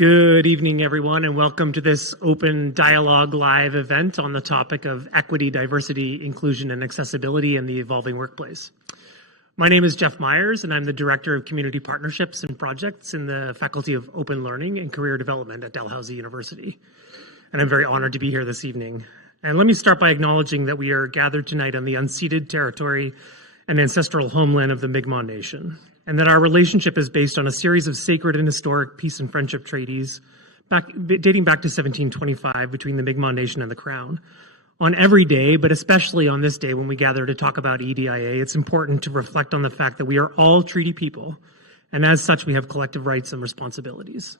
Good evening, everyone, and welcome to this open dialogue live event on the topic of equity, diversity, inclusion, and accessibility in the evolving workplace. My name is Jeff Myers, and I'm the Director of Community Partnerships and Projects in the Faculty of Open Learning and Career Development at Dalhousie University. And I'm very honored to be here this evening. And let me start by acknowledging that we are gathered tonight on the unceded territory and ancestral homeland of the Mi'kmaq Nation, and that our relationship is based on a series of sacred and historic peace and friendship treaties dating back to 1725 between the Mi'kmaq Nation and the Crown. On every day, but especially on this day when we gather to talk about EDIA, it's important to reflect on the fact that we are all treaty people, and as such, we have collective rights and responsibilities.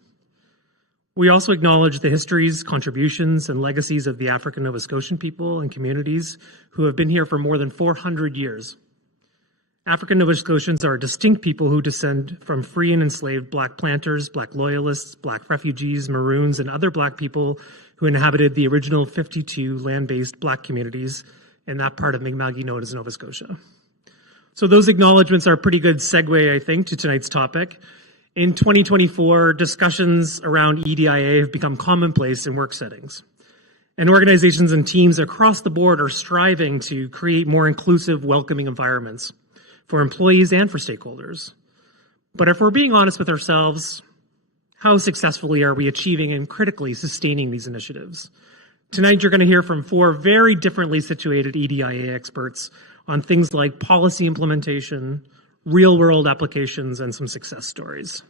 We also acknowledge the histories, contributions, and legacies of the African Nova Scotian people and communities who have been here for more than 400 years. African Nova Scotians are a distinct people who descend from free and enslaved Black planters, Black loyalists, Black refugees, Maroons, and other Black people who inhabited the original 52 land-based Black communities in that part of Mi'kmaq known as Nova Scotia. So those acknowledgements are a pretty good segue, I think, to tonight's topic. In 2024, discussions around EDIA have become commonplace in work settings. And organizations and teams across the board are striving to create more inclusive, welcoming environments for employees and for stakeholders. But if we're being honest with ourselves, how successfully are we achieving and critically sustaining these initiatives? Tonight, you're going to hear from four very differently situated EDIA experts on things like policy implementation, real-world applications, and some success stories.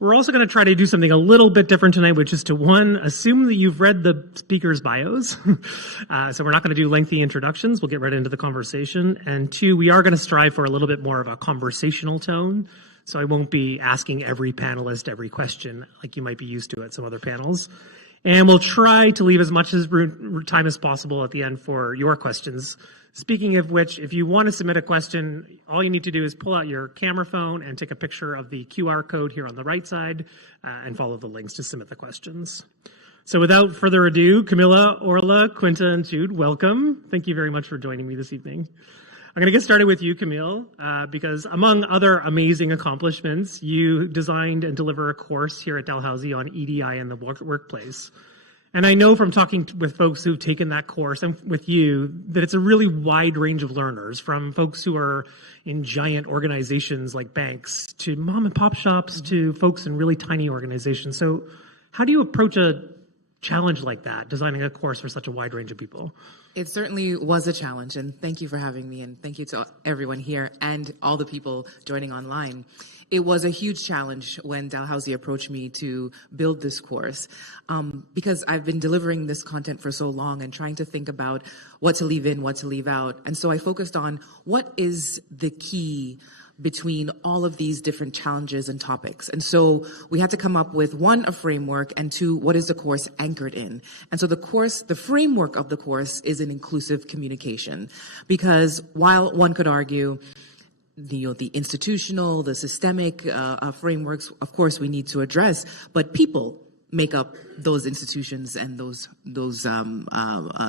We're also going to try to do something a little bit different tonight, which is to, one, assume that you've read the speakers' bios. So we're not going to do lengthy introductions. We'll get right into the conversation. And two, we are going to strive for a little bit more of a conversational tone. So I won't be asking every panelist every question like you might be used to at some other panels. And we'll try to leave as much time as possible at the end for your questions. Speaking of which, if you want to submit a question, all you need to do is pull out your camera phone and take a picture of the QR code here on the right side and follow the links to submit the questions. So without further ado, Camilla, Orla, Quenta, and Jude, welcome. Thank you very much for joining me this evening. I'm going to get started with you, Camille, because among other amazing accomplishments, you designed and deliver a course here at Dalhousie on EDI in the workplace. And I know from talking with folks who've taken that course and with you that it's a really wide range of learners, from folks who are in giant organizations like banks to mom and pop shops to folks in really tiny organizations. So how do you approach a challenge like that, designing a course for such a wide range of people? It certainly was a challenge, and thank you for having me, and thank you to everyone here and all the people joining online. It was a huge challenge when Dalhousie approached me to build this course because I've been delivering this content for so long and trying to think about what to leave in, what to leave out. And so I focused on what is the key between all of these different challenges and topics. And so we had to come up with, one, a framework, and two, what is the course anchored in? And so the framework of the course is an inclusive communication, because while one could argue the institutional, the systemic frameworks, of course, we need to address, but people make up those institutions and those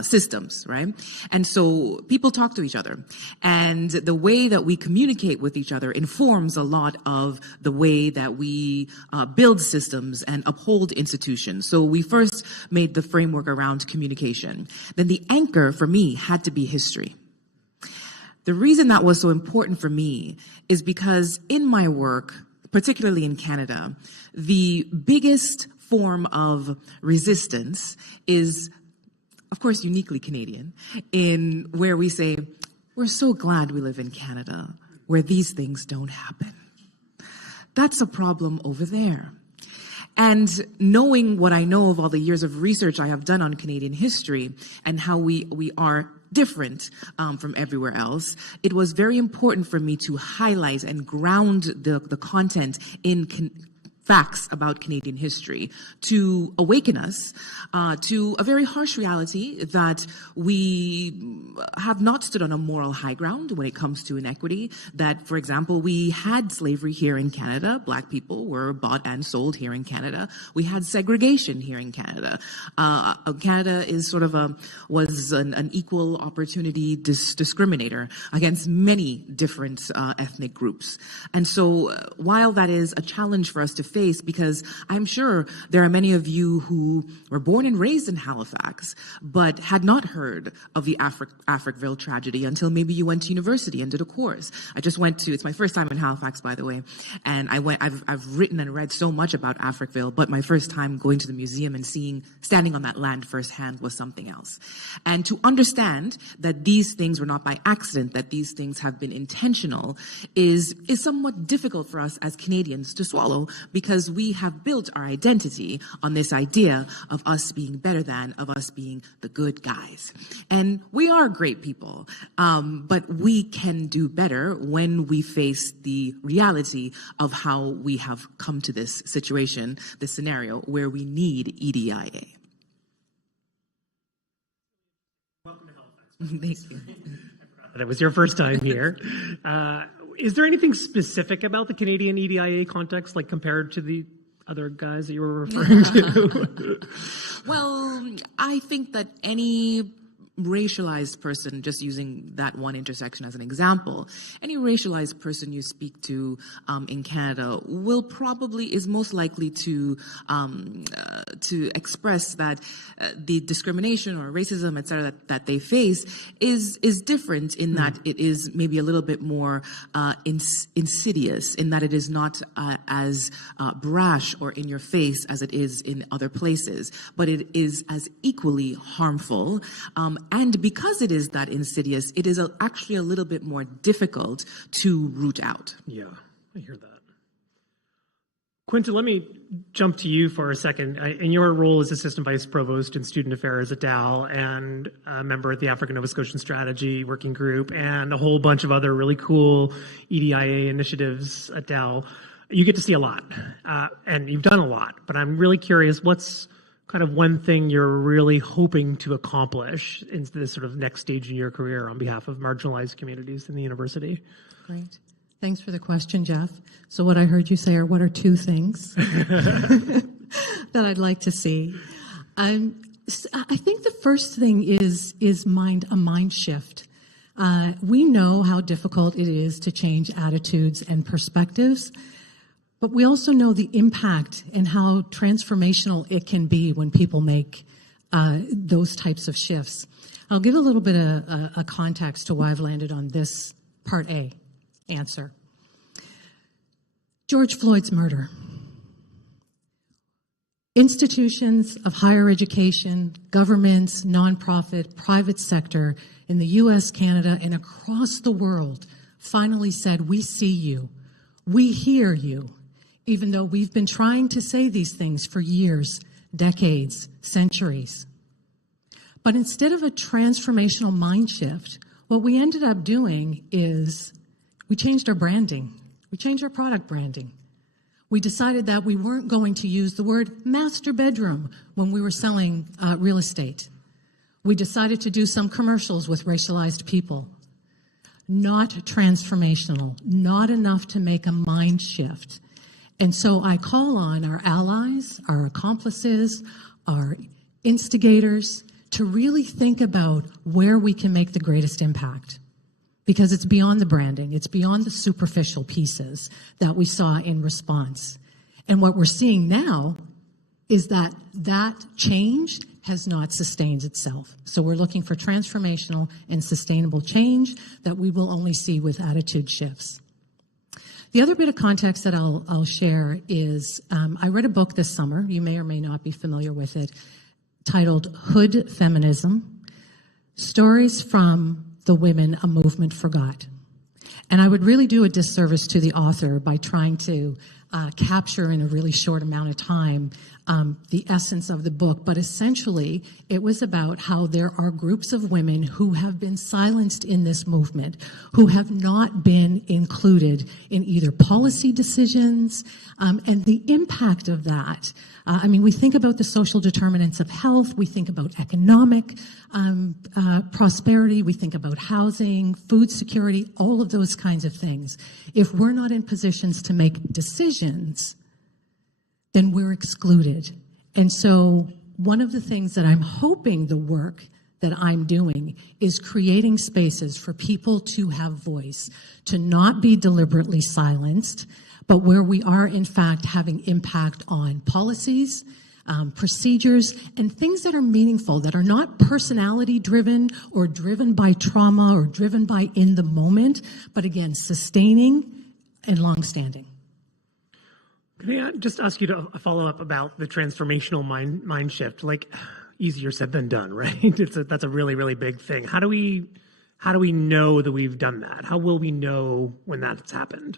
systems, right? And so people talk to each other, and the way that we communicate with each other informs a lot of the way that we build systems and uphold institutions. So we first made the framework around communication. Then the anchor for me had to be history. The reason that was so important for me is because in my work, particularly in Canada, the biggest form of resistance is, of course, uniquely Canadian, in where we say, we're so glad we live in Canada, where these things don't happen. That's a problem over there. And knowing what I know of all the years of research I have done on Canadian history and how we are different from everywhere else, it was very important for me to highlight and ground the content in facts about Canadian history to awaken us to a very harsh reality that we have not stood on a moral high ground when it comes to inequity. That, for example, we had slavery here in Canada. Black people were bought and sold here in Canada. We had segregation here in Canada. Canada is sort of was an equal opportunity discriminator against many different ethnic groups. And so while that is a challenge for us to face, because I'm sure there are many of you who were born and raised in Halifax, but had not heard of the Africville tragedy until maybe you went to university and did a course. I just went to, it's my first time in Halifax, by the way, and I've written and read so much about Africville, but my first time going to the museum and standing on that land firsthand was something else. And to understand that these things were not by accident, that these things have been intentional, is somewhat difficult for us as Canadians to swallow, because we have built our identity on this idea of us being better than, of us being the good guys. And we are great people, but we can do better when we face the reality of how we have come to this situation, this scenario where we need EDIA. Welcome to Halifax. Thank you. That was your first time here. Is there anything specific about the Canadian EDIA context, like compared to the other guys that you were referring to? Well, I think that any racialized person, just using that one intersection as an example, any racialized person you speak to in Canada is most likely to express that the discrimination or racism, et cetera, that they face is different in that it is maybe a little bit more insidious, in that it is not as brash or in your face as it is in other places, but it is as equally harmful. And because it is that insidious, it is actually a little bit more difficult to root out. Yeah, I hear that. Quenta, let me jump to you for a second. In your role as Assistant Vice Provost in Student Affairs at Dal and a member at the African Nova Scotian Strategy Working Group and a whole bunch of other really cool EDIA initiatives at Dal, you get to see a lot, and you've done a lot. But I'm really curious, what's kind of one thing you're really hoping to accomplish in this sort of next stage in your career on behalf of marginalized communities in the university? Great. Thanks for the question, Jeff. So what I heard you say are, what are two things that I'd like to see? I think the first thing is a mind shift. We know how difficult it is to change attitudes and perspectives, but we also know the impact and how transformational it can be when people make those types of shifts. I'll give a little bit of a context to why I've landed on this part A answer. George Floyd's murder. Institutions of higher education, governments, nonprofit, private sector in the US, Canada, and across the world finally said, we see you, we hear you, even though we've been trying to say these things for years, decades, centuries. But instead of a transformational mind shift, what we ended up doing is we changed our branding. We changed our product branding. We decided that we weren't going to use the word master bedroom when we were selling real estate. We decided to do some commercials with racialized people. Not transformational, not enough to make a mind shift. And so I call on our allies, our accomplices, our instigators to really think about where we can make the greatest impact. Because it's beyond the branding, it's beyond the superficial pieces that we saw in response. And what we're seeing now is that change has not sustained itself. So we're looking for transformational and sustainable change that we will only see with attitude shifts. The other bit of context that I'll share is I read a book this summer, you may or may not be familiar with it, titled Hood Feminism, Stories from the Women a Movement Forgot. And I would really do a disservice to the author by trying to capture in a really short amount of time the essence of the book. But essentially, it was about how there are groups of women who have been silenced in this movement, who have not been included in either policy decisions, and the impact of that. I mean, we think about the social determinants of health, we think about economic prosperity, we think about housing, food security, all of those kinds of things. If we're not in positions to make decisions, then we're excluded. And so one of the things that I'm hoping the work that I'm doing is creating spaces for people to have voice, to not be deliberately silenced, but where we are in fact having impact on policies, procedures, and things that are meaningful, that are not personality driven or driven by trauma or driven by in the moment, but again, sustaining and longstanding. Can I just ask you to follow up about the transformational mind shift? Like, easier said than done, right? That's a really, really big thing. How do we know that we've done that? How will we know when that's happened?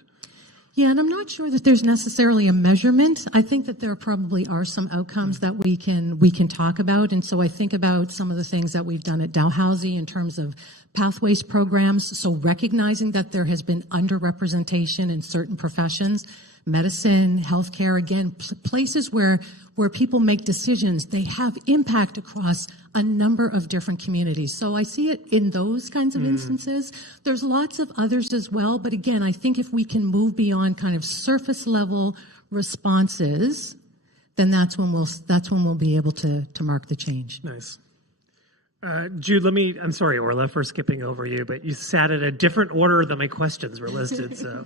Yeah, and I'm not sure that there's necessarily a measurement. I think that there probably are some outcomes that we can talk about. And so I think about some of the things that we've done at Dalhousie in terms of pathways programs. So recognizing that there has been underrepresentation in certain professions, medicine, healthcare, again, places where people make decisions, they have impact across a number of different communities. So I see it in those kinds of instances. There's lots of others as well, but again, I think if we can move beyond kind of surface level responses, then that's when we'll be able to mark the change. Nice. Jude, I'm sorry, Orla, for skipping over you, but you sat in a different order than my questions were listed. So,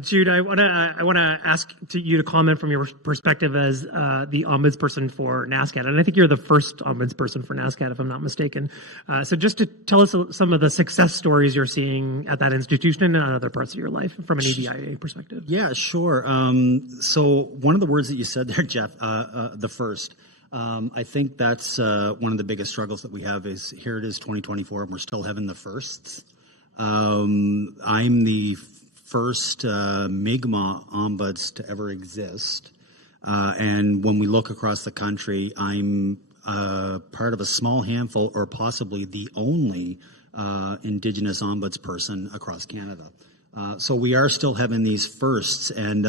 Jude, I want to ask you to comment from your perspective as the ombudsperson for NSCAD, and I think you're the first ombudsperson for NSCAD, if I'm not mistaken. So, just to tell us some of the success stories you're seeing at that institution and in other parts of your life from an EDIA perspective. Yeah, sure. So, one of the words that you said there, Jeff, the first. I think that's one of the biggest struggles that we have is here it is 2024 and we're still having the firsts. I'm the first Mi'kmaq ombuds to ever exist. And when we look across the country, I'm part of a small handful or possibly the only Indigenous ombudsperson across Canada. So we are still having these firsts. And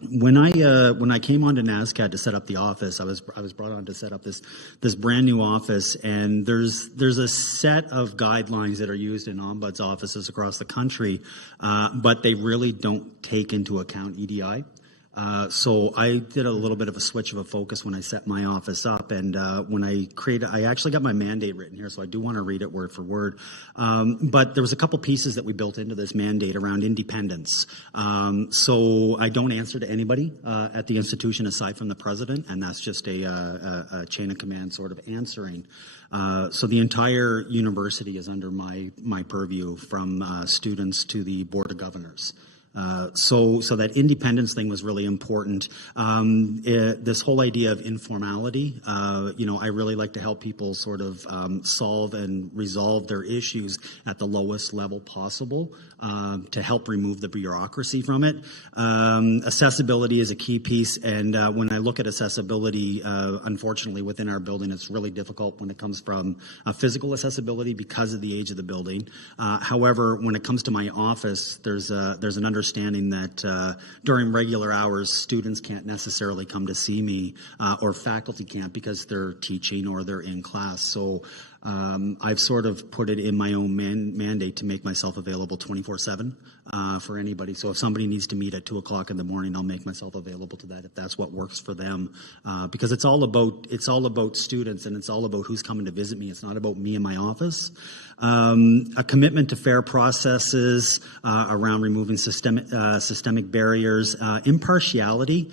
when I came onto NSCAD to set up the office, I was brought on to set up this brand new office, and there's a set of guidelines that are used in ombuds offices across the country, but they really don't take into account EDI. So I did a little bit of a switch of a focus when I set my office up, and when I actually got my mandate written here, so I do want to read it word for word. But there was a couple pieces that we built into this mandate around independence. So I don't answer to anybody at the institution aside from the president, and that's just a chain of command sort of answering. So the entire university is under my purview, from students to the board of governors. So that independence thing was really important. This whole idea of informality, I really like to help people sort of solve and resolve their issues at the lowest level possible to help remove the bureaucracy from it. Accessibility is a key piece, and when I look at accessibility, unfortunately within our building, it's really difficult when it comes from physical accessibility because of the age of the building. However, when it comes to my office, there's an understanding that during regular hours, students can't necessarily come to see me, or faculty can't because they're teaching or they're in class. So I've sort of put it in my own mandate to make myself available 24/7 for anybody. So if somebody needs to meet at 2 o'clock in the morning, I'll make myself available to that if that's what works for them. Because it's all about students, and it's all about who's coming to visit me. It's not about me in my office. A commitment to fair processes around removing systemic barriers. Impartiality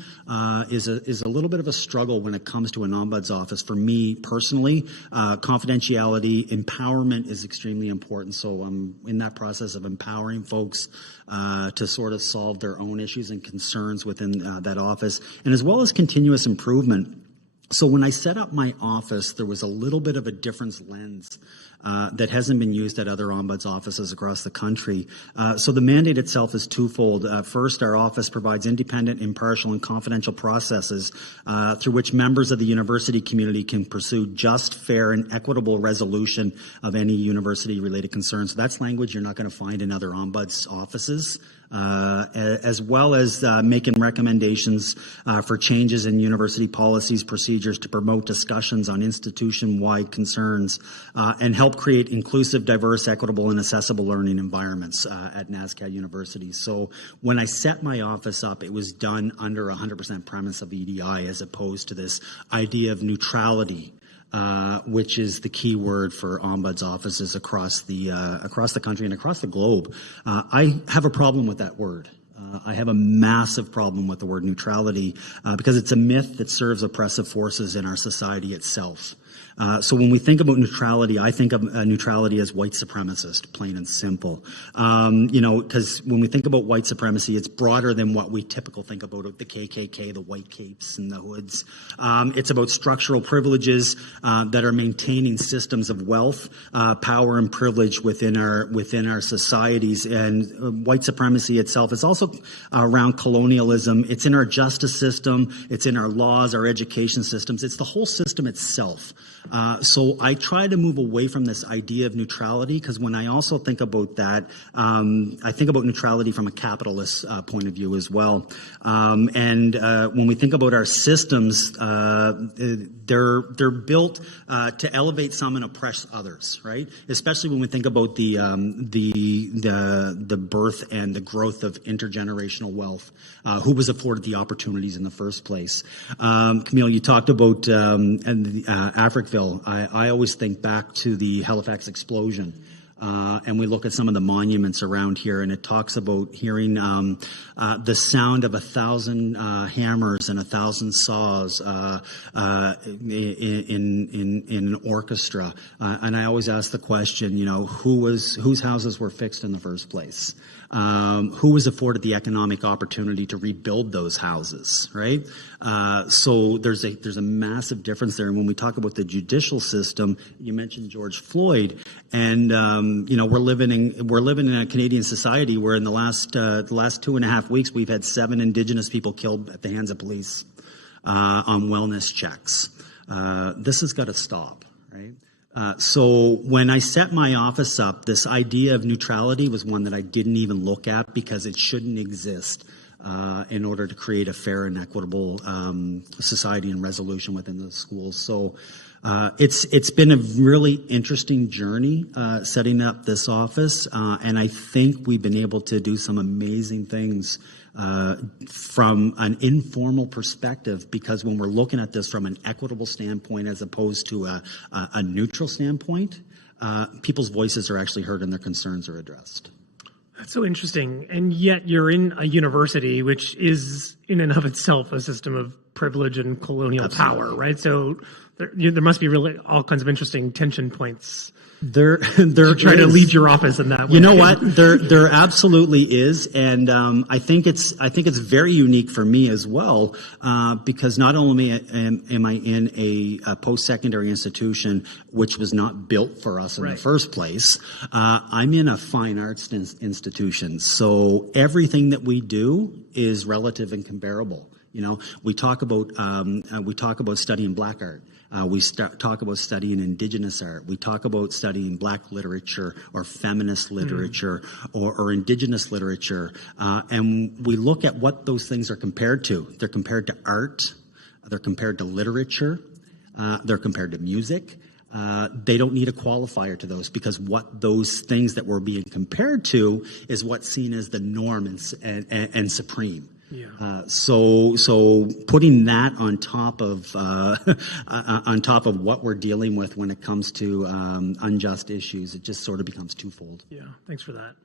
is a little bit of a struggle when it comes to an ombuds office. For me personally, confidentiality, empowerment is extremely important. So I'm in that process of empowering folks to sort of solve their own issues and concerns within that office, and as well as continuous improvement. So when I set up my office, there was a little bit of a different lens that hasn't been used at other ombuds offices across the country. So the mandate itself is twofold. First, our office provides independent, impartial, and confidential processes through which members of the university community can pursue just, fair, and equitable resolution of any university-related concerns. So that's language you're not going to find in other ombuds offices. As well as making recommendations for changes in university policies, procedures to promote discussions on institution-wide concerns and help create inclusive, diverse, equitable, and accessible learning environments at NSCAD University. So when I set my office up, it was done under 100% premise of EDI as opposed to this idea of neutrality, which is the key word for ombuds offices across the country and across the globe. I have a problem with that word. I have a massive problem with the word neutrality because it's a myth that serves oppressive forces in our society itself. So when we think about neutrality, I think of neutrality as white supremacist, plain and simple. Because when we think about white supremacy, it's broader than what we typically think about the KKK, the white capes and the hoods. It's about structural privileges that are maintaining systems of wealth, power, and privilege within our societies. And white supremacy itself is also around colonialism. It's in our justice system. It's in our laws, our education systems. It's the whole system itself. So I try to move away from this idea of neutrality because when I also think about that, I think about neutrality from a capitalist point of view as well. And when we think about our systems, they're built to elevate some and oppress others, right? Especially when we think about the birth and the growth of intergenerational wealth. Who was afforded the opportunities in the first place? Camille, you talked about Africville. I always think back to the Halifax explosion. And we look at some of the monuments around here, and it talks about hearing the sound of 1,000 hammers and 1,000 saws in an orchestra. And I always ask the question, whose houses were fixed in the first place? Who was afforded the economic opportunity to rebuild those houses, right? So there's a massive difference there. And when we talk about the judicial system, you mentioned George Floyd, and we're living in a Canadian society where in the last 2.5 weeks we've had 7 Indigenous people killed at the hands of police on wellness checks. This has got to stop, right? So when I set my office up, this idea of neutrality was one that I didn't even look at because it shouldn't exist in order to create a fair and equitable society and resolution within the schools. So it's been a really interesting journey setting up this office, and I think we've been able to do some amazing things from an informal perspective, because when we're looking at this from an equitable standpoint as opposed to a neutral standpoint, people's voices are actually heard and their concerns are addressed. That's so interesting. And yet you're in a university, which is in and of itself a system of privilege and colonial power, right? So there must be really all kinds of interesting tension points. They're trying to lead your office in that way. You know what? There absolutely is, and I think it's very unique for me as well, because not only am I in a post-secondary institution which was not built for us in the first place, I'm in a fine arts institution. So everything that we do is relative and comparable. We talk about studying Black art. We talk about studying Indigenous art. We talk about studying Black literature or feminist literature or Indigenous literature. And we look at what those things are compared to. They're compared to art. They're compared to literature. They're compared to music. They don't need a qualifier to those, because what those things that we're being compared to is what's seen as the norm and supreme. Yeah. So putting that on top of what we're dealing with when it comes to unjust issues, it just sort of becomes twofold. Yeah, thanks for that.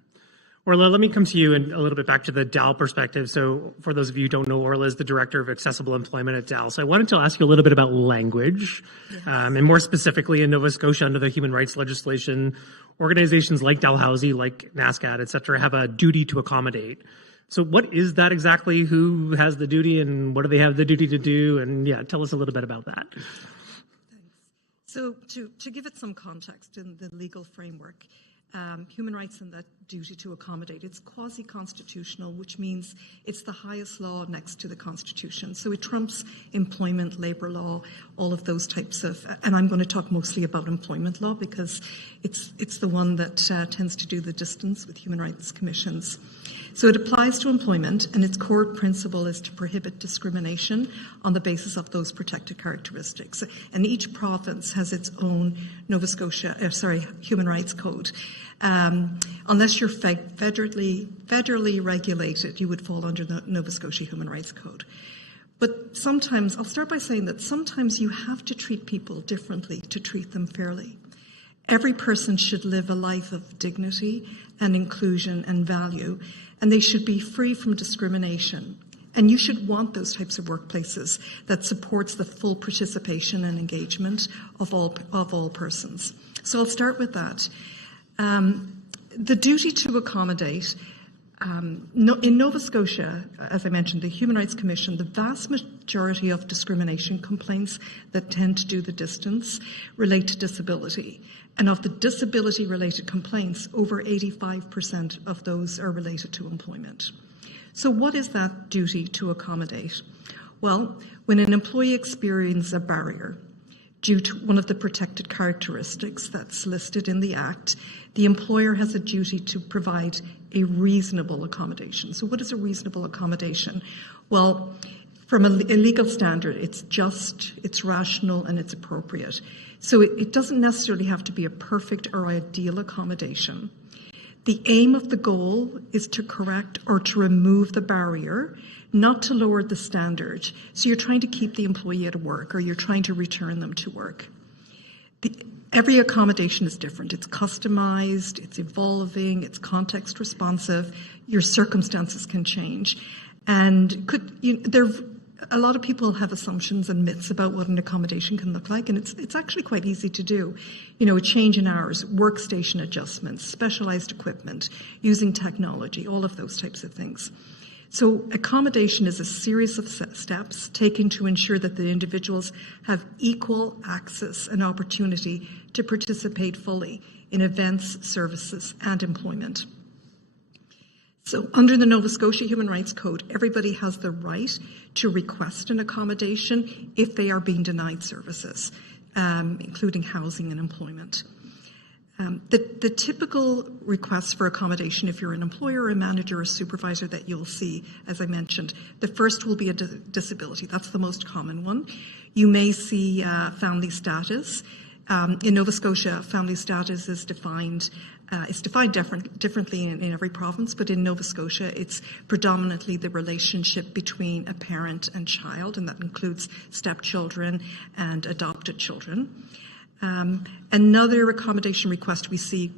Orla, let me come to you and a little bit back to the DAL perspective. So for those of you who don't know, Orla is the Director of Accessible Employment at DAL. So I wanted to ask you a little bit about language, and more specifically in Nova Scotia under the human rights legislation, organizations like Dalhousie, like NASCAD, et cetera, have a duty to accommodate. So what is that exactly? Who has the duty, and what do they have the duty to do? And tell us a little bit about that. Thanks. So to give it some context in the legal framework, human rights and that duty to accommodate, it's quasi-constitutional, which means it's the highest law next to the Constitution. So it trumps employment, labor law, all of those types of, and I'm going to talk mostly about employment law because it's the one that tends to do the distance with human rights commissions. So it applies to employment, and its core principle is to prohibit discrimination on the basis of those protected characteristics. And each province has its own human rights code. Unless you're federally regulated, you would fall under the Nova Scotia Human Rights Code. But sometimes, I'll start by saying that sometimes you have to treat people differently to treat them fairly. Every person should live a life of dignity and inclusion and value, and they should be free from discrimination. And you should want those types of workplaces that supports the full participation and engagement of all persons. So I'll start with that. The duty to accommodate. In Nova Scotia, as I mentioned, the Human Rights Commission, the vast majority of discrimination complaints that tend to do the distance relate to disability. And of the disability-related complaints, over 85% of those are related to employment. So what is that duty to accommodate? Well, when an employee experiences a barrier due to one of the protected characteristics that's listed in the Act, the employer has a duty to provide a reasonable accommodation. So what is a reasonable accommodation? Well, from a legal standard, it's just, it's rational, and it's appropriate. So it doesn't necessarily have to be a perfect or ideal accommodation. The aim of the goal is to correct or to remove the barrier, not to lower the standard. So you're trying to keep the employee at work, or you're trying to return them to work. Every accommodation is different. It's customized, it's evolving, it's context responsive. Your circumstances can change. And a lot of people have assumptions and myths about what an accommodation can look like, and it's actually quite easy to do. A change in hours, workstation adjustments, specialized equipment, using technology, all of those types of things. So accommodation is a series of steps taken to ensure that the individuals have equal access and opportunity to participate fully in events, services, and employment. So under the Nova Scotia Human Rights Code, everybody has the right to request an accommodation if they are being denied services, including housing and employment. The typical requests for accommodation, if you're an employer, a manager, or supervisor that you'll see, as I mentioned, the first will be a disability. That's the most common one. You may see family status. In Nova Scotia, family status is defined differently in every province, but in Nova Scotia, it's predominantly the relationship between a parent and child, and that includes stepchildren and adopted children. Another accommodation request we see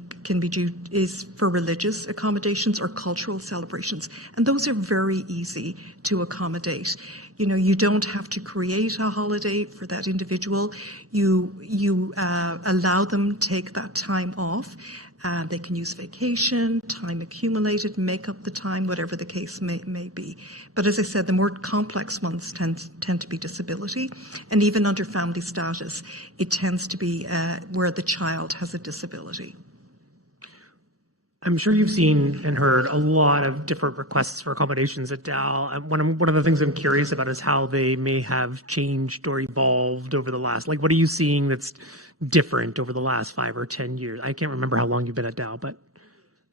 is for religious accommodations or cultural celebrations, and those are very easy to accommodate. You don't have to create a holiday for that individual. You allow them to take that time off. They can use vacation, time accumulated, make up the time, whatever the case may be. But as I said, the more complex ones tend to be disability. And even under family status, it tends to be where the child has a disability. I'm sure you've seen and heard a lot of different requests for accommodations at Dal. One of the things I'm curious about is how they may have changed or evolved over the last, what are you seeing that's different over the last 5 or 10 years? I can't remember how long you've been at Dal, but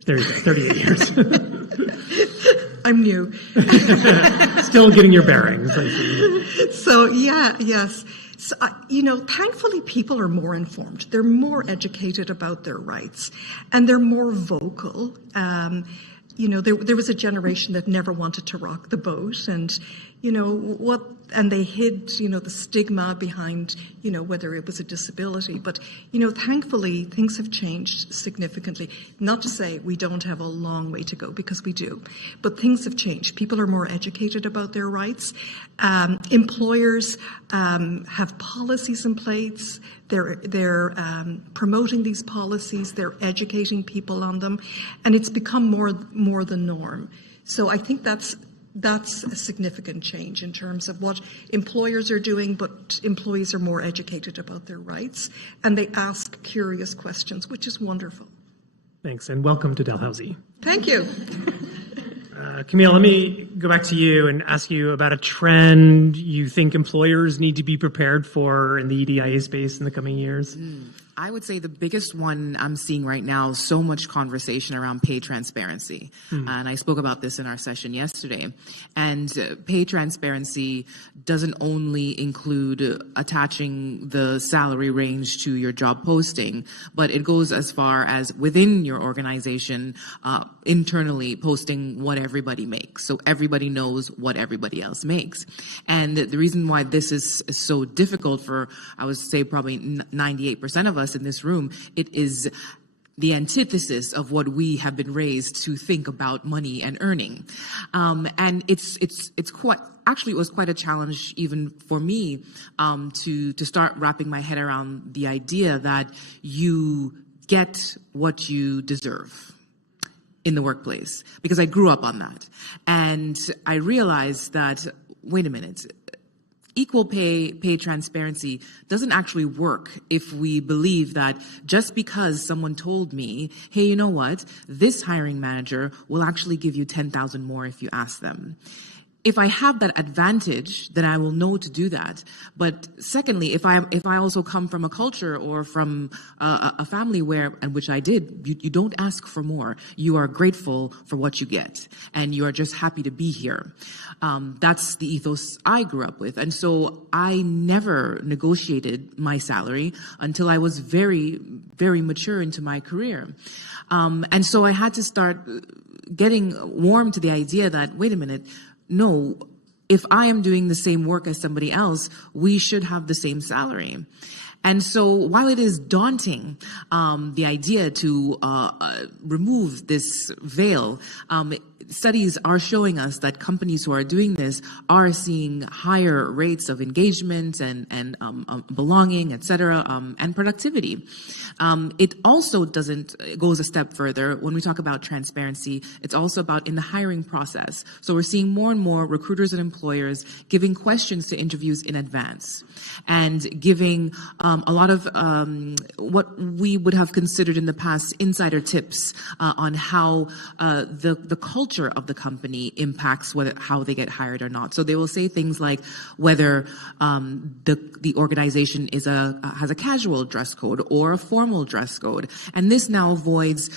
there you go, 38 years. I'm new. Still getting your bearings, I see. So, yes. So, thankfully people are more informed. They're more educated about their rights, and they're more vocal. There was a generation that never wanted to rock the boat, and and they hid, the stigma behind, whether it was a disability. But, thankfully things have changed significantly. Not to say we don't have a long way to go, because we do, but things have changed. People are more educated about their rights. Employers have policies in place. They're promoting these policies. They're educating people on them, and it's become more the norm. So I think that's a significant change in terms of what employers are doing, but employees are more educated about their rights, and they ask curious questions, which is wonderful. Thanks, and welcome to Dalhousie. Thank you. Camille, let me go back to you and ask you about a trend you think employers need to be prepared for in the EDIA space in the coming years. I would say the biggest one I'm seeing right now is so much conversation around pay transparency. And I spoke about this in our session yesterday. And pay transparency doesn't only include attaching the salary range to your job posting, but it goes as far as within your organization, internally posting what everybody makes. So everybody knows what everybody else makes. And the reason why this is so difficult for, I would say, probably 98% of us us in this room, it is the antithesis of what we have been raised to think about money and earning. And it's quite, actually it was quite a challenge even for me to start wrapping my head around the idea that you get what you deserve in the workplace, because I grew up on that. And I realized that, wait a minute, equal pay transparency doesn't actually work if we believe that just because someone told me, hey, you know what, this hiring manager will actually give you 10,000 more if you ask them. If I have that advantage, then I will know to do that. But secondly, if I also come from a culture or from a family where, and which I did, you don't ask for more. You are grateful for what you get, and you are just happy to be here. That's the ethos I grew up with, and so I never negotiated my salary until I was very, very mature into my career, and so I had to start getting warm to the idea that, wait a minute. No, if I am doing the same work as somebody else, we should have the same salary. And so while it is daunting, the idea to remove this veil, studies are showing us that companies who are doing this are seeing higher rates of engagement and belonging, et cetera, and productivity. It also goes a step further. When we talk about transparency, it's also about in the hiring process. So we're seeing more and more recruiters and employers giving questions to interviews in advance and giving a lot of what we would have considered in the past insider tips on how the culture of the company impacts how they get hired or not. So they will say things like whether the organization has a casual dress code or a formal dress code. And this now avoids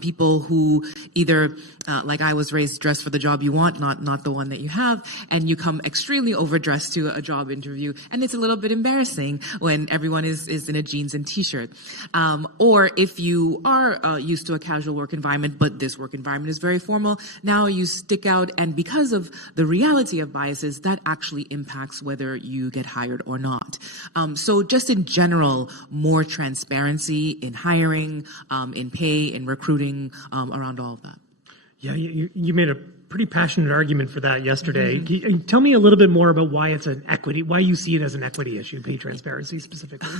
people who either, like I was raised, dress for the job you want, not the one that you have, and you come extremely overdressed to a job interview, and it's a little bit embarrassing when everyone is in a jeans and t-shirt. Or if you are used to a casual work environment, but this work environment is very formal, now you stick out, and because of the reality of biases, that actually impacts whether you get hired or not. So just in general, more transparency in hiring, in pay, in recruiting, around all of that. Yeah, you made a pretty passionate argument for that yesterday. Mm-hmm. Can you tell me a little bit more about why you see it as an equity issue, pay transparency specifically?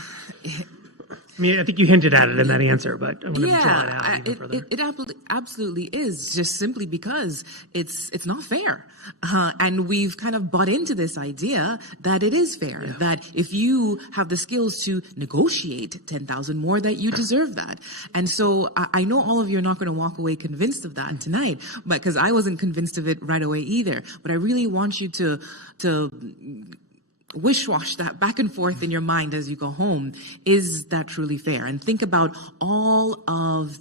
I mean, I think you hinted at it in that answer, but I want to draw it out even further. It absolutely is, just simply because it's not fair. And we've kind of bought into this idea that it is fair, that if you have the skills to negotiate 10,000 more, that you deserve that. And so I know all of you are not going to walk away convinced of that tonight, but because I wasn't convinced of it right away either. But I really want you to wish-wash that back and forth in your mind as you go home. Is that truly fair? And think about all of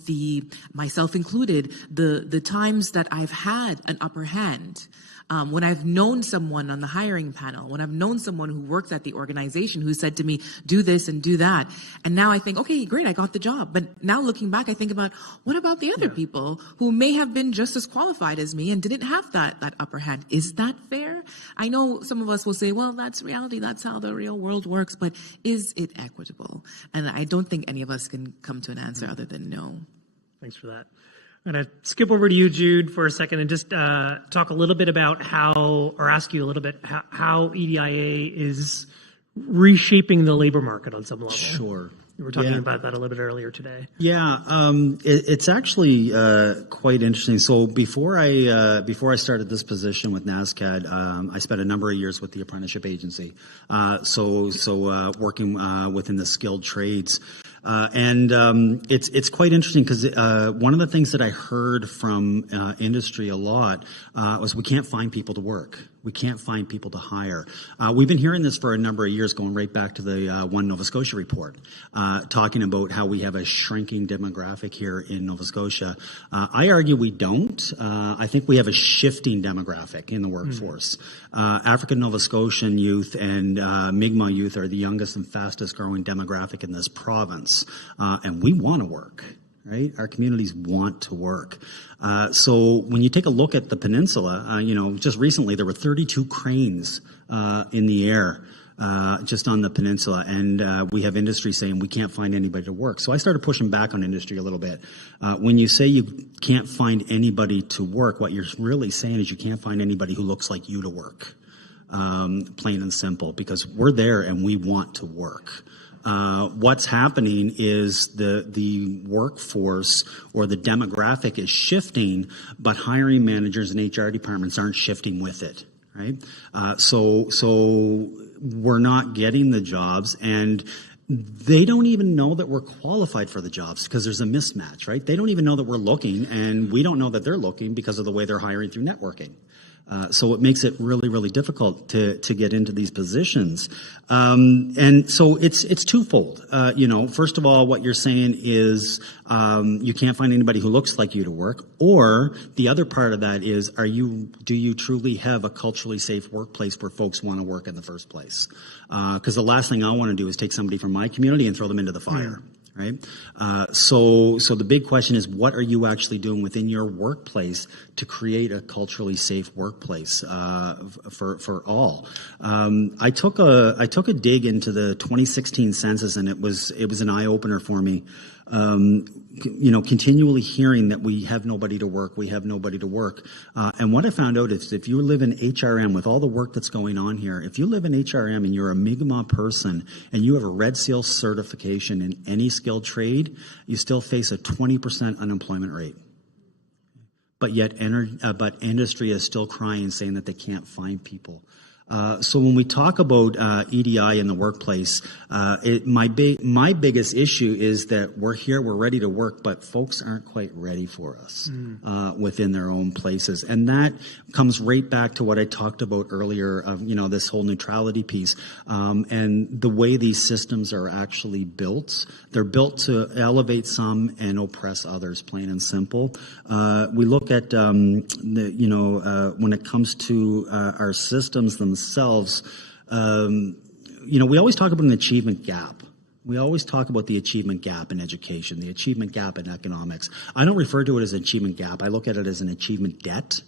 myself included, the times that I've had an upper hand. When I've known someone on the hiring panel, when I've known someone who works at the organization who said to me, do this and do that. And now I think, okay, great, I got the job. But now looking back, I think about, what about the other people who may have been just as qualified as me and didn't have that upper hand? Is that fair? I know some of us will say, well, that's reality. That's how the real world works. But is it equitable? And I don't think any of us can come to an answer other than no. Thanks for that. I'm going to skip over to you, Jude, for a second and just talk a little bit about ask you a little bit how EDIA is reshaping the labor market on some level. Sure. We were talking about that a little bit earlier today. Yeah, it's actually quite interesting. So before I started this position with NASCAD, I spent a number of years with the apprenticeship agency. So working within the skilled trades. It's quite interesting because one of the things that I heard from industry a lot was we can't find people to work. We can't find people to hire. We've been hearing this for a number of years, going right back to the One Nova Scotia report, talking about how we have a shrinking demographic here in Nova Scotia. I argue we don't. I think we have a shifting demographic in the workforce. African Nova Scotian youth and Mi'kmaq youth are the youngest and fastest growing demographic in this province, and we want to work. Right? Our communities want to work. So when you take a look at the peninsula, just recently there were 32 cranes in the air just on the peninsula, and we have industry saying we can't find anybody to work. So I started pushing back on industry a little bit. When you say you can't find anybody to work, what you're really saying is you can't find anybody who looks like you to work, plain and simple, because we're there and we want to work. What's happening is the workforce or the demographic is shifting, but hiring managers and HR departments aren't shifting with it, right? So we're not getting the jobs, and they don't even know that we're qualified for the jobs because there's a mismatch, right? They don't even know that we're looking, and we don't know that they're looking because of the way they're hiring through networking. So it makes it really, really difficult to get into these positions. And so it's twofold. First of all, what you're saying is you can't find anybody who looks like you to work. Or the other part of that is, do you truly have a culturally safe workplace where folks want to work in the first place? Because the last thing I want to do is take somebody from my community and throw them into the fire. Right. So the big question is, what are you actually doing within your workplace to create a culturally safe workplace for all? I took a dig into the 2016 census, and it was an eye opener for me. Continually hearing that we have nobody to work, and what I found out is if you live in HRM with all the work that's going on here, if you live in HRM and you're a Mi'kmaq person and you have a Red Seal certification in any skilled trade, you still face a 20% unemployment rate. But yet, industry is still crying, saying that they can't find people. So when we talk about EDI in the workplace, my biggest issue is that we're here, we're ready to work, but folks aren't quite ready for us within their own places, and that comes right back to what I talked about earlier of this whole neutrality piece, and the way these systems are actually built. They're built to elevate some and oppress others, plain and simple. We look at when it comes to our systems themselves. We always talk about an achievement gap. We always talk about the achievement gap in education, the achievement gap in economics. I don't refer to it as an achievement gap. I look at it as an achievement debt,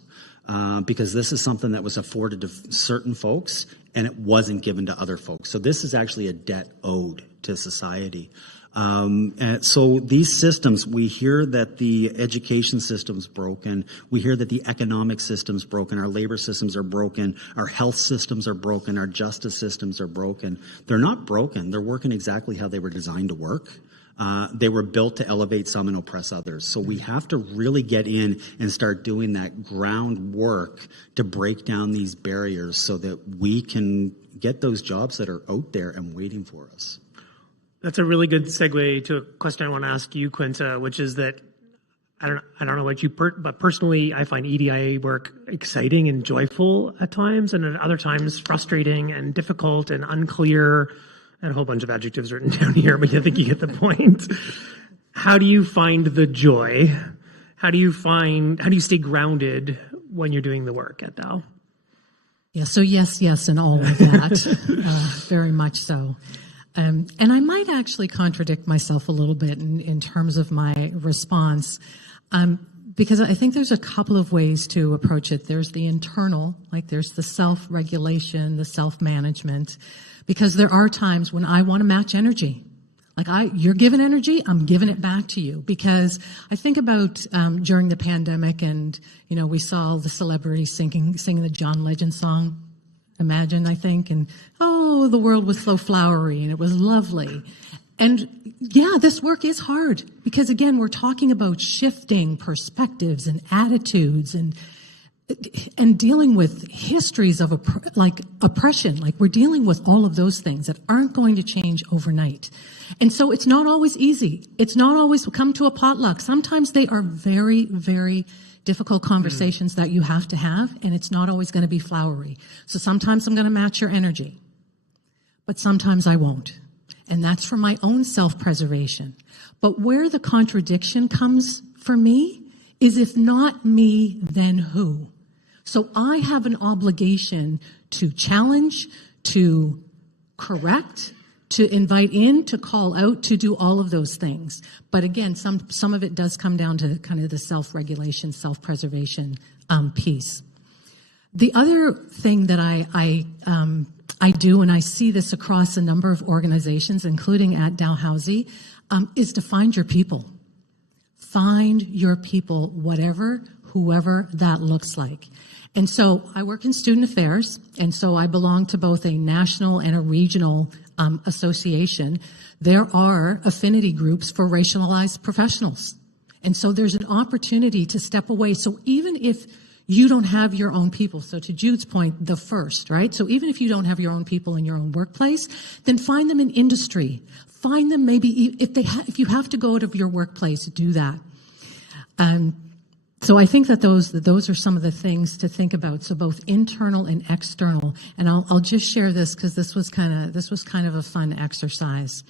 because this is something that was afforded to certain folks and it wasn't given to other folks. So this is actually a debt owed to society. And so these systems, we hear that the education system's broken. We hear that the economic system's broken. Our labor systems are broken. Our health systems are broken. Our justice systems are broken. They're not broken. They're working exactly how they were designed to work. They were built to elevate some and oppress others. So we have to really get in and start doing that groundwork to break down these barriers so that we can get those jobs that are out there and waiting for us. That's a really good segue to a question I want to ask you, Quenta, which is that I don't know what you, but personally, I find EDIA work exciting and joyful at times, and at other times frustrating and difficult and unclear, and a whole bunch of adjectives written down here, but I think you get the point. How do you find the joy? How do you stay grounded when you're doing the work at Dow? Yeah, so yes, and all of that, very much so. And I might actually contradict myself a little bit in terms of my response, because I think there's a couple of ways to approach it. There's the internal, like there's the self-regulation, the self-management, because there are times when I want to match energy. Like you're giving energy, I'm giving it back to you. Because I think about during the pandemic, and we saw the celebrities singing the John Legend song. Imagine, I think, and the world was so flowery and it was lovely. And yeah, this work is hard because again, we're talking about shifting perspectives and attitudes and dealing with histories of oppression. Like we're dealing with all of those things that aren't going to change overnight. And so it's not always easy. It's not always come to a potluck. Sometimes they are very, very difficult conversations that you have to have, and it's not always going to be flowery. So sometimes I'm going to match your energy, but sometimes I won't. And that's for my own self-preservation. But where the contradiction comes for me is if not me, then who? So I have an obligation to challenge, to correct, to invite in, to call out, to do all of those things. But again, some of it does come down to kind of the self-regulation, self-preservation piece. The other thing that I do, and I see this across a number of organizations, including at Dalhousie, is to find your people. Find your people, whoever that looks like. And so I work in student affairs, and so I belong to both a national and a regional association. There are affinity groups for racialized professionals. And so there's an opportunity to step away. So even if you don't have your own people, so to Jude's point, the first, right? So even if you don't have your own people in your own workplace, then find them in industry. Find them maybe if you have to go out of your workplace, do that. So I think that those are some of the things to think about. So both internal and external. And I'll just share this because this was kind of a fun exercise.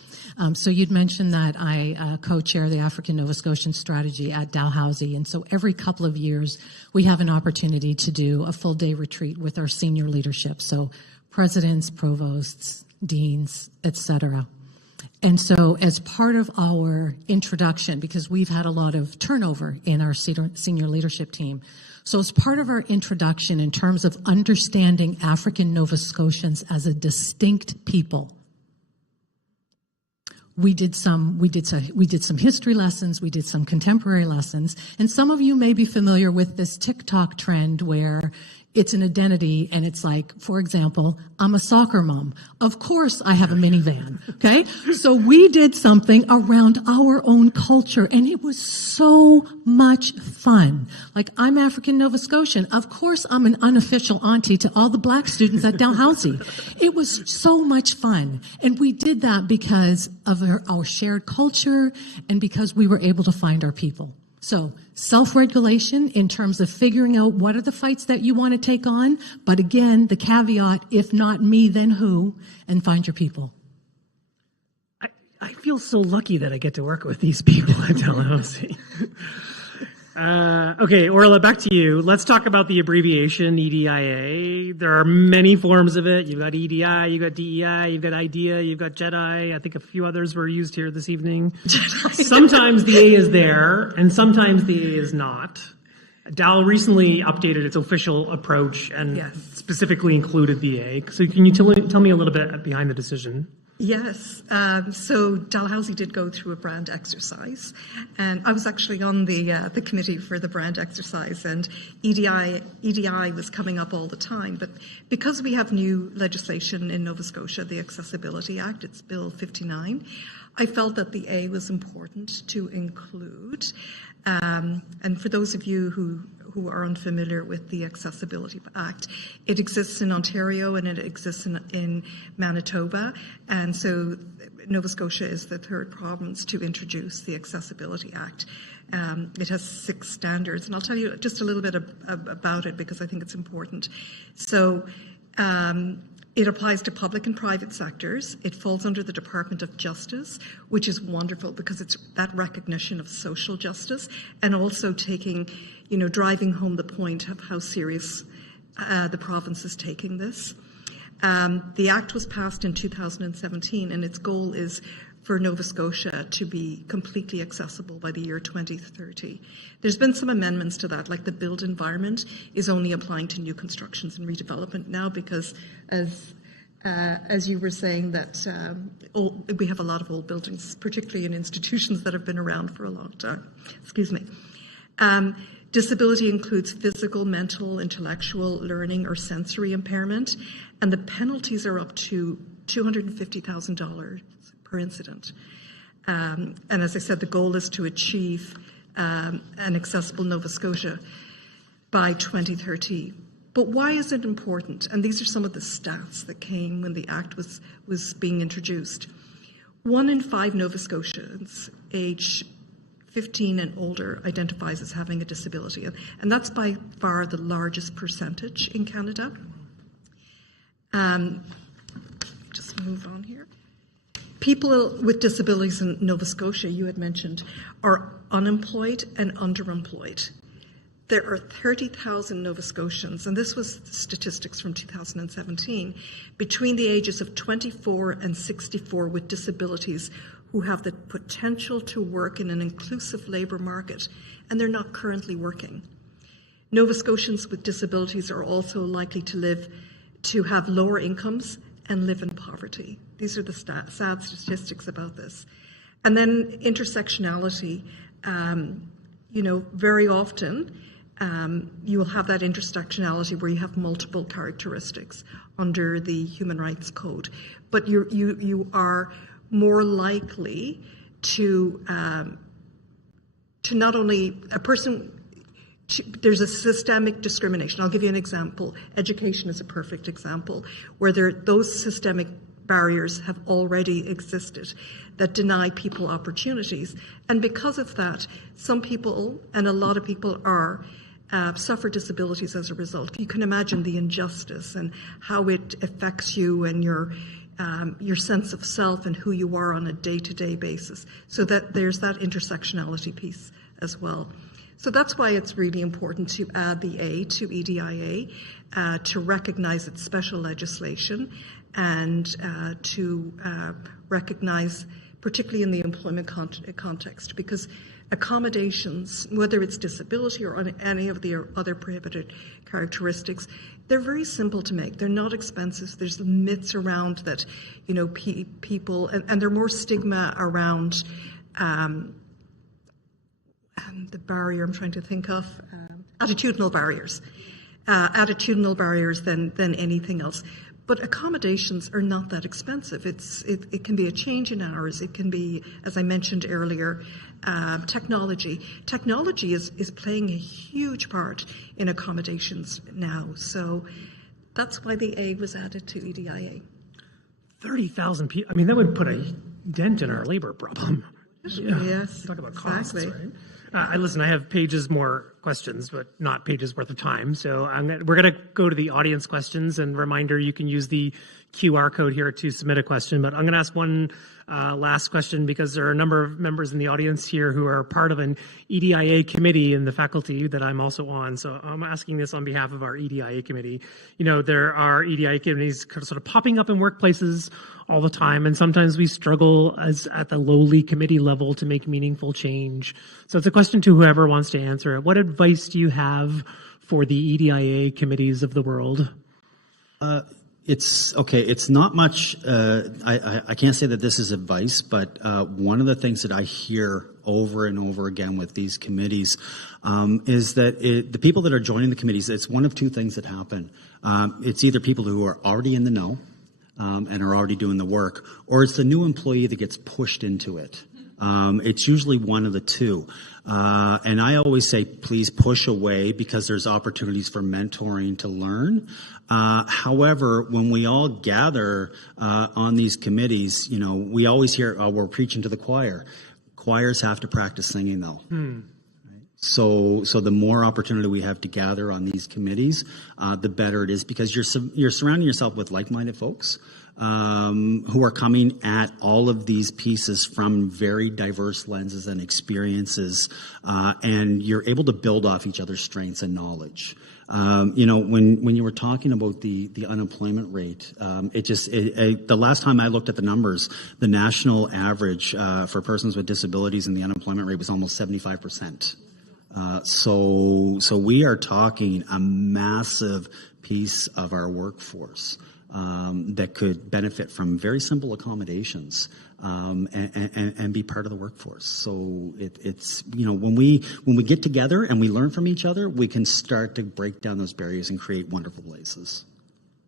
So you'd mentioned that I co-chair the African Nova Scotian strategy at Dalhousie, and so every couple of years we have an opportunity to do a full day retreat with our senior leadership. So presidents, provosts, deans, etc. And so as part of our introduction, because we've had a lot of turnover in our senior leadership team, so as part of our introduction in terms of understanding African Nova Scotians as a distinct people, we did some history lessons, we did some contemporary lessons, and some of you may be familiar with this TikTok trend where it's an identity, and it's like, for example, I'm a soccer mom. Of course I have a minivan, okay? So we did something around our own culture, and it was so much fun. Like, I'm African Nova Scotian. Of course I'm an unofficial auntie to all the black students at Dalhousie. It was so much fun, and we did that because of our shared culture and because we were able to find our people. So self-regulation in terms of figuring out what are the fights that you want to take on. But again, the caveat, if not me, then who? And find your people. I feel so lucky that I get to work with these people at Dalhousie. Okay, Orla, back to you. Let's talk about the abbreviation EDIA. There are many forms of it. You've got EDI, you've got DEI, you've got IDEA, you've got JEDI. I think a few others were used here this evening. Sometimes the A is there, and sometimes the A is not. Dal recently updated its official approach and specifically included the A. So can you tell me a little bit behind the decision? Yes. So Dalhousie did go through a brand exercise, and I was actually on the committee for the brand exercise, and EDI was coming up all the time. But because we have new legislation in Nova Scotia, the Accessibility Act, it's Bill 59, I felt that the A was important to include. And for those of you who are unfamiliar with the Accessibility Act, it exists in Ontario and it exists in Manitoba, and so Nova Scotia is the third province to introduce the Accessibility Act. It has 6 standards, and I'll tell you just a little bit about it because I think it's important. So it applies to public and private sectors. It falls under the Department of Justice, which is wonderful because it's that recognition of social justice and also driving home the point of how serious the province is taking this. The Act was passed in 2017, and its goal is for Nova Scotia to be completely accessible by the year 2030. There's been some amendments to that, like the built environment is only applying to new constructions and redevelopment now because, as you were saying, that we have a lot of old buildings, particularly in institutions that have been around for a long time. Excuse me. Disability includes physical, mental, intellectual, learning, or sensory impairment, and the penalties are up to $250,000 per incident. And as I said, the goal is to achieve an accessible Nova Scotia by 2030. But why is it important? And these are some of the stats that came when the Act was being introduced. 1 in 5 Nova Scotians age 15 and older identifies as having a disability, and that's by far the largest percentage in Canada. Just move on here. People with disabilities in Nova Scotia, you had mentioned, are unemployed and underemployed. There are 30,000 Nova Scotians, and this was statistics from 2017, between the ages of 24 and 64 with disabilities who have the potential to work in an inclusive labour market, and they're not currently working. Nova Scotians with disabilities are also likely to have lower incomes and live in poverty. These are the sad statistics about this. And then intersectionality, very often you will have that intersectionality where you have multiple characteristics under the Human Rights Code, but you are more likely to not only a person. There's a systemic discrimination. I'll give you an example. Education is a perfect example where those systemic barriers have already existed that deny people opportunities. And because of that, some people, and a lot of people suffer disabilities as a result. You can imagine the injustice and how it affects you and your sense of self and who you are on a day-to-day basis. So that there's that intersectionality piece as well. So that's why it's really important to add the A to EDIA, to recognize its special legislation and to recognize, particularly in the employment context, because accommodations, whether it's disability or any of the other prohibited characteristics, they're very simple to make. They're not expensive. There's myths around that, people, and there's more stigma around the barrier I'm trying to think of, attitudinal barriers than anything else. But accommodations are not that expensive. It can be a change in hours. It can be, as I mentioned earlier, technology. Technology is playing a huge part in accommodations now. So that's why the A was added to EDIA. 30,000 people. I mean, that would put a dent in our labor problem. Yeah. Yes. Talk about exactly. costs, right? Listen, I have pages more questions, but not pages worth of time. So we're going to go to the audience questions, and reminder, you can use the QR code here to submit a question. But I'm going to ask one last question because there are a number of members in the audience here who are part of an EDIA committee in the faculty that I'm also on. So I'm asking this on behalf of our EDIA committee. There are EDIA committees sort of popping up in workplaces all the time, and sometimes we struggle at the lowly committee level to make meaningful change. So it's a question to whoever wants to answer it. What advice do you have for the EDIA committees of the world? It's okay. It's not much. I can't say that this is advice, but one of the things that I hear over and over again with these committees is that the people that are joining the committees, it's one of two things that happen. It's either people who are already in the know and are already doing the work, or it's the new employee that gets pushed into it. It's usually one of the two. And I always say, please push away because there's opportunities for mentoring to learn. However, when we all gather on these committees, we always hear, we're preaching to the choir. Choirs have to practice singing, though. Right? So the more opportunity we have to gather on these committees, the better it is, because you're surrounding yourself with like-minded folks who are coming at all of these pieces from very diverse lenses and experiences, and you're able to build off each other's strengths and knowledge. When you were talking about the unemployment rate, the last time I looked at the numbers, the national average for persons with disabilities in the unemployment rate was almost 75%. So we are talking a massive piece of our workforce that could benefit from very simple accommodations and be part of the workforce. So it's when we get together and we learn from each other, we can start to break down those barriers and create wonderful places.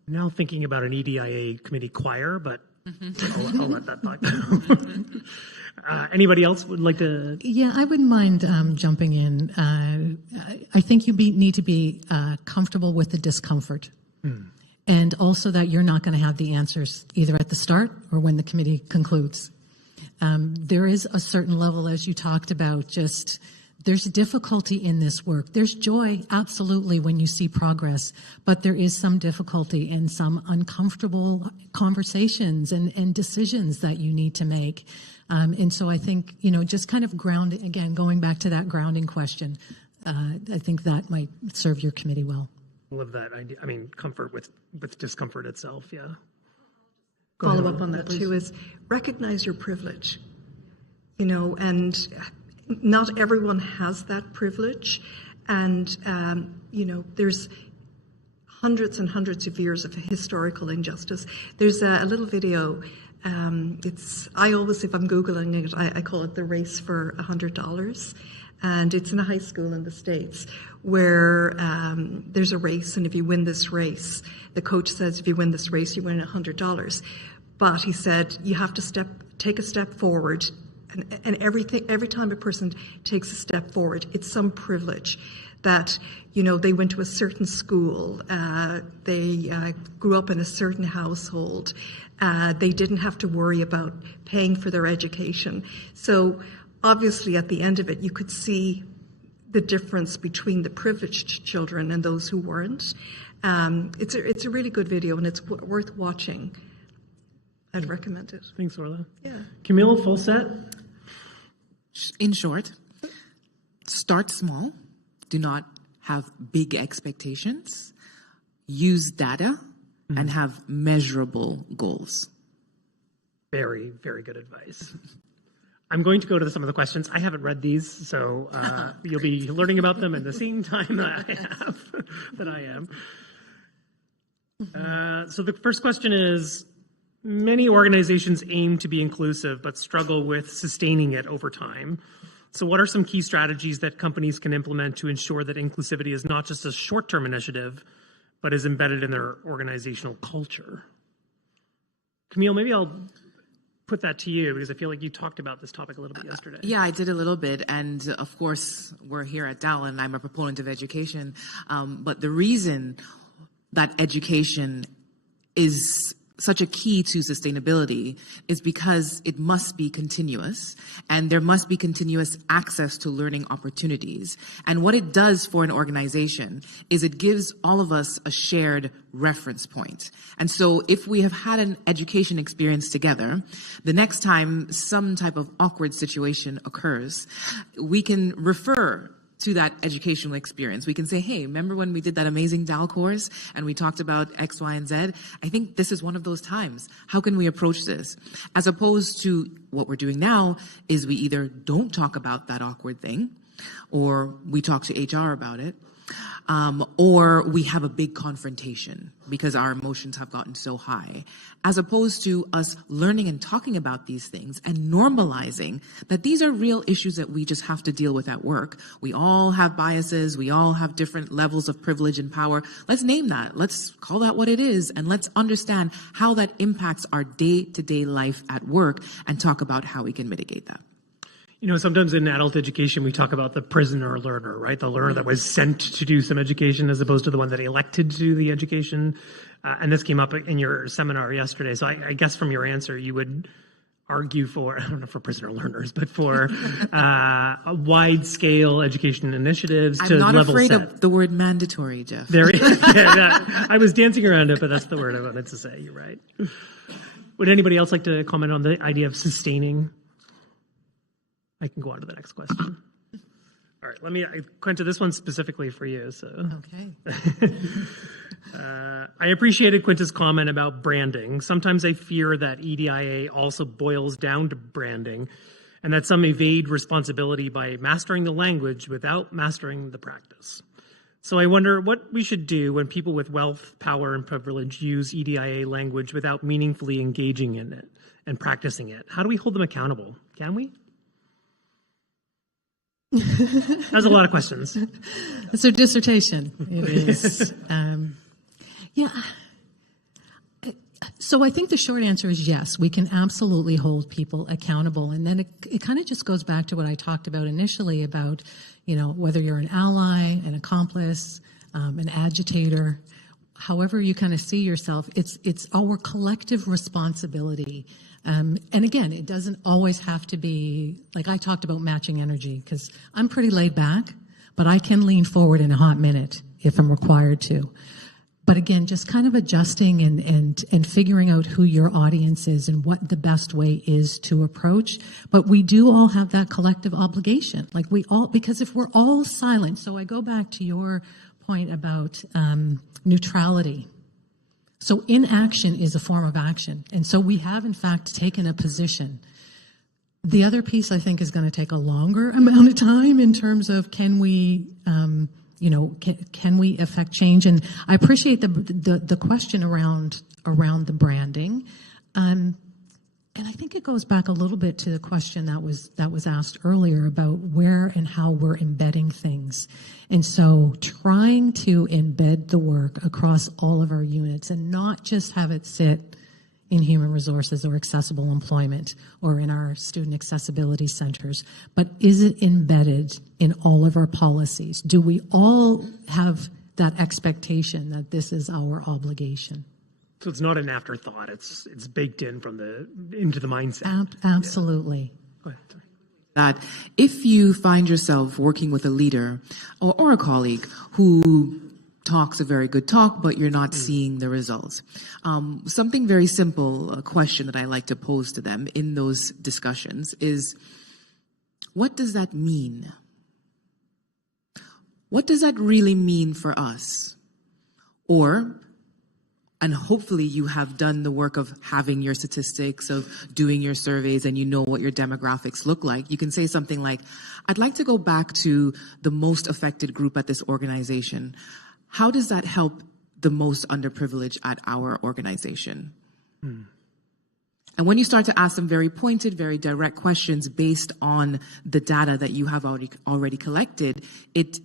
I'm now thinking about an EDIA committee choir, but I'll let that thought go. Anybody else would like to? Yeah, I wouldn't mind jumping in. I think you need to be comfortable with the discomfort. And also that you're not going to have the answers either at the start or when the committee concludes. There is a certain level, as you talked about, there's difficulty in this work. There's joy, absolutely, when you see progress, but there is some difficulty and some uncomfortable conversations and decisions that you need to make. And so I think, just kind of grounding, again, going back to that grounding question, I think that might serve your committee well. Love that idea. I mean, comfort with discomfort itself. Yeah. Follow up on that too is recognize your privilege. And not everyone has that privilege, and there's hundreds and hundreds of years of historical injustice. There's a little video. I always, if I'm Googling it, I call it the race for $100. And it's in a high school in the States where there's a race, and if you win this race, the coach says if you win this race, you win $100. But he said you have to take a step forward, and every time a person takes a step forward, it's some privilege that, you know, they went to a certain school, they grew up in a certain household, they didn't have to worry about paying for their education. So obviously at the end of it, you could see the difference between the privileged children and those who weren't. It's a really good video, and it's worth watching. I'd recommend it. Thanks, Orla. Yeah. Camille, full set? In short, start small. Do not have big expectations. Use data and have measurable goals. Very, very good advice. I'm going to go to some of the questions. I haven't read these, so you'll be learning about them in the same time that I am. So the first question is, many organizations aim to be inclusive but struggle with sustaining it over time. So what are some key strategies that companies can implement to ensure that inclusivity is not just a short-term initiative, but is embedded in their organizational culture? Camille, maybe I'll put that to you because I feel like you talked about this topic a little bit yesterday. Yeah, I did a little bit. And of course, we're here at Dal, and I'm a proponent of education. But the reason that education is such a key to sustainability is because it must be continuous, and there must be continuous access to learning opportunities. And what it does for an organization is it gives all of us a shared reference point. And so if we have had an education experience together, the next time some type of awkward situation occurs, we can refer to that educational experience. We can say, hey, remember when we did that amazing DAL course and we talked about X, Y, and Z? I think this is one of those times. How can we approach this? As opposed to what we're doing now is we either don't talk about that awkward thing, or we talk to HR about it, or we have a big confrontation because our emotions have gotten so high, as opposed to us learning and talking about these things and normalizing that these are real issues that we just have to deal with at work. We all have biases. We all have different levels of privilege and power. Let's name that. Let's call that what it is, and let's understand how that impacts our day-to-day life at work and talk about how we can mitigate that. You know, sometimes in adult education, we talk about the prisoner learner, right? The learner that was sent to do some education as opposed to the one that elected to do the education. And this came up in your seminar yesterday. So I guess from your answer, you would argue for, I don't know, for prisoner learners, but for a wide-scale education initiatives to level set. I'm not afraid of the word mandatory, Jeff. I was dancing around it, but that's the word I wanted to say. You're right. Would anybody else like to comment on the idea of sustaining? I can go on to the next question. All right, Quenta, this one's specifically for you. So, okay. I appreciated Quenta's comment about branding. Sometimes I fear that EDIA also boils down to branding, and that some evade responsibility by mastering the language without mastering the practice. So I wonder what we should do when people with wealth, power, and privilege use EDIA language without meaningfully engaging in it and practicing it. How do we hold them accountable? Can we? That's a lot of questions. It's a dissertation. It is. Yeah. So I think the short answer is yes, we can absolutely hold people accountable. And then it kind of just goes back to what I talked about initially about, you know, whether you're an ally, an accomplice, an agitator, however you kind of see yourself, it's our collective responsibility. And again, it doesn't always have to be, like I talked about matching energy, because I'm pretty laid back, but I can lean forward in a hot minute if I'm required to. But again, just kind of adjusting and figuring out who your audience is and what the best way is to approach. But we do all have that collective obligation. Like because if we're all silent, so I go back to your point about neutrality. So inaction is a form of action. And so we have, in fact, taken a position. The other piece, I think, is going to take a longer amount of time in terms of can we can we affect change? And I appreciate the question around the branding. And I think it goes back a little bit to the question that was asked earlier about where and how we're embedding things. And so trying to embed the work across all of our units and not just have it sit in human resources or accessible employment or in our student accessibility centers, but is it embedded in all of our policies? Do we all have that expectation that this is our obligation? So it's not an afterthought. It's baked in into the mindset. Absolutely. Yeah. Go ahead. That if you find yourself working with a leader or a colleague who talks a very good talk, but you're not seeing the results, something very simple, a question that I like to pose to them in those discussions is, what does that mean? What does that really mean for us? And hopefully you have done the work of having your statistics, of doing your surveys, and you know what your demographics look like. You can say something like, I'd like to go back to the most affected group at this organization. How does that help the most underprivileged at our organization? And when you start to ask them very pointed, very direct questions based on the data that you have already collected, it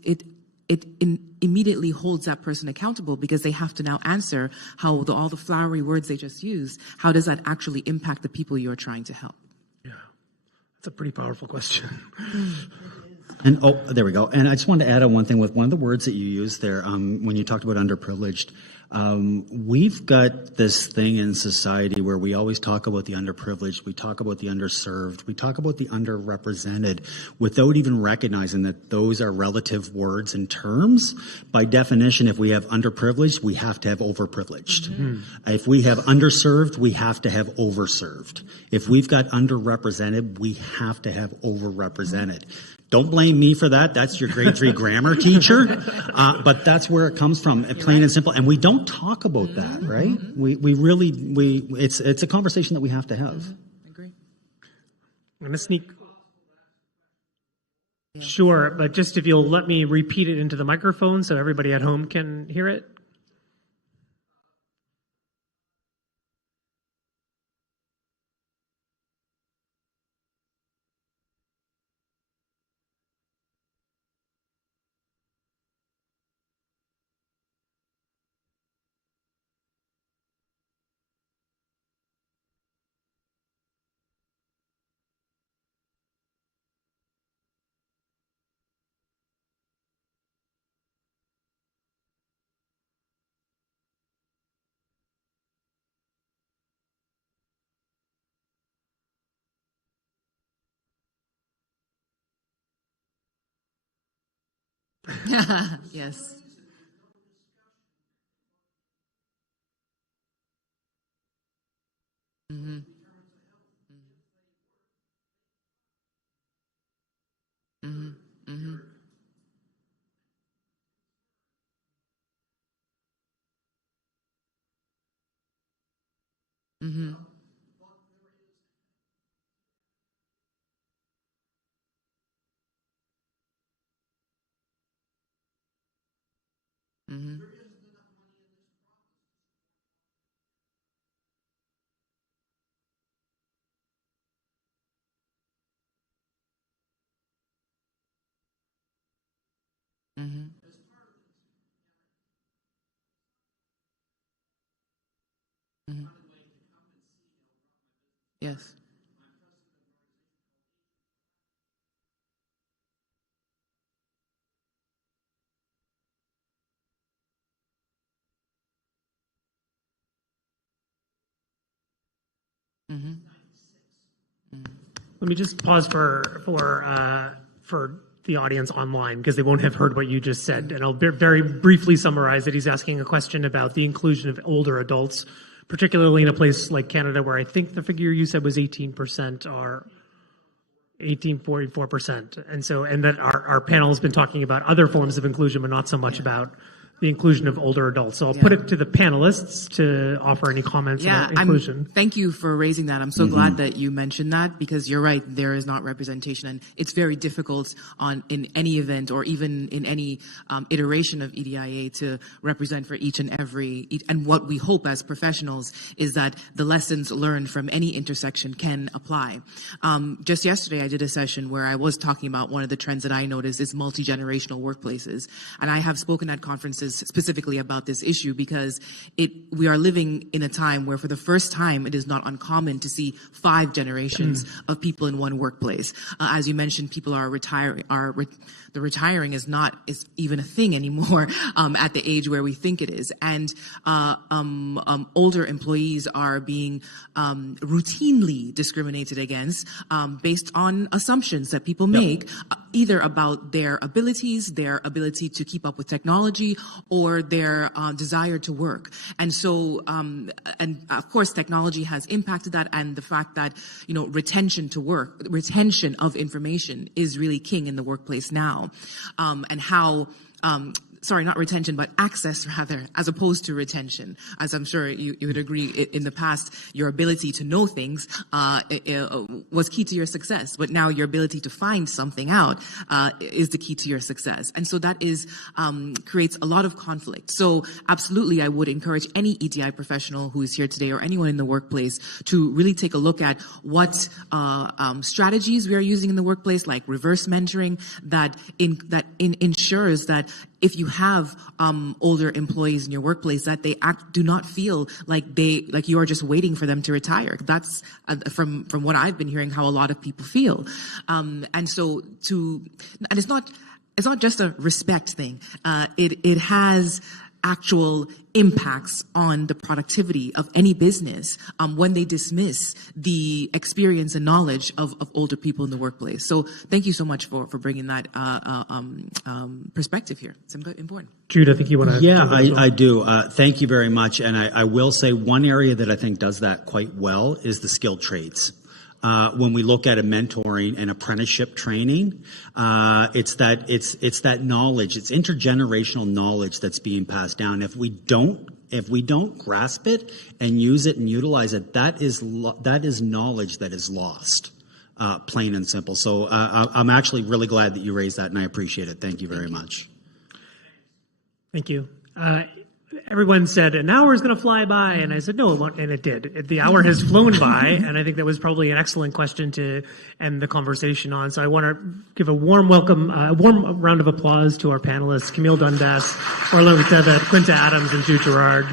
immediately holds that person accountable, because they have to now answer how all the flowery words they just used, how does that actually impact the people you're trying to help? Yeah, that's a pretty powerful question. And there we go. And I just wanted to add on one thing with one of the words that you used there when you talked about underprivileged. We've got this thing in society where we always talk about the underprivileged, we talk about the underserved, we talk about the underrepresented without even recognizing that those are relative words and terms. By definition, if we have underprivileged, we have to have overprivileged. If we have underserved, we have to have overserved. If we've got underrepresented, we have to have overrepresented. Don't blame me for that. That's your grade 3 grammar teacher. But that's where it comes from, plain and simple. And we don't talk about that, right? It's a conversation that we have to have. I agree. I'm going to sneak. Sure, but just if you'll let me repeat it into the microphone so everybody at home can hear it. Yes. Mm-hmm. Mm-hmm. Mm-hmm. Mm-hmm. Mm-hmm. Mm-hmm. Mm-hmm. Yes. Mm-hmm. Let me just pause for the audience online, because they won't have heard what you just said. And I'll very briefly summarize it. He's asking a question about the inclusion of older adults, particularly in a place like Canada, where I think the figure you said was 18% are 18.44%. And that our panel has been talking about other forms of inclusion, but not so much about the inclusion of older adults. So I'll put it to the panelists to offer any comments about inclusion. Thank you for raising that. I'm so glad that you mentioned that, because you're right, there is not representation, and it's very difficult in any event or even in any iteration of EDIA to represent for each and every. And what we hope as professionals is that the lessons learned from any intersection can apply. Just yesterday, I did a session where I was talking about one of the trends that I noticed is multi-generational workplaces, and I have spoken at conferences specifically about this issue because we are living in a time where for the first time it is not uncommon to see 5 generations of people in one workplace. As you mentioned, people are retiring. The retiring is even a thing anymore at the age where we think it is, and older employees are being routinely discriminated against based on assumptions that people make, either about their abilities, their ability to keep up with technology, or their desire to work. And so, and of course, technology has impacted that, and the fact that retention of information is really king in the workplace now, and how. Sorry, not retention, but access rather, as opposed to retention. As I'm sure you would agree, in the past, your ability to know things was key to your success, but now your ability to find something out is the key to your success. And so that creates a lot of conflict. So absolutely, I would encourage any EDI professional who is here today or anyone in the workplace to really take a look at what strategies we are using in the workplace, like reverse mentoring, that ensures that if you have older employees in your workplace, that they do not feel like you are just waiting for them to retire. That's from what I've been hearing how a lot of people feel, and it's not just a respect thing. It has actual impacts on the productivity of any business when they dismiss the experience and knowledge of older people in the workplace. So thank you so much for bringing that perspective here. It's important. Jude, I think you want to. Yeah, I do. Thank you very much. And I will say one area that I think does that quite well is the skilled trades. When we look at a mentoring and apprenticeship training, it's that knowledge, it's intergenerational knowledge that's being passed down. If we don't grasp it and use it and utilize it, that is knowledge that is lost, plain and simple. So I'm actually really glad that you raised that, and I appreciate it. Thank you very much. Thank you. Everyone said an hour is going to fly by, and I said no, it won't, and it did. The hour has flown by, and I think that was probably an excellent question to end the conversation on. So I want to give a warm welcome, a warm round of applause to our panelists, Camille Dundas, Orlando Tevet, Quenta Adams, and Jude Gerard.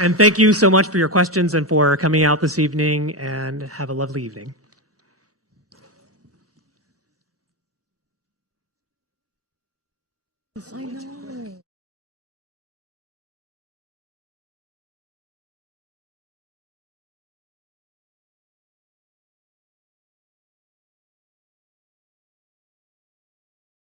And thank you so much for your questions and for coming out this evening, and have a lovely evening. I know.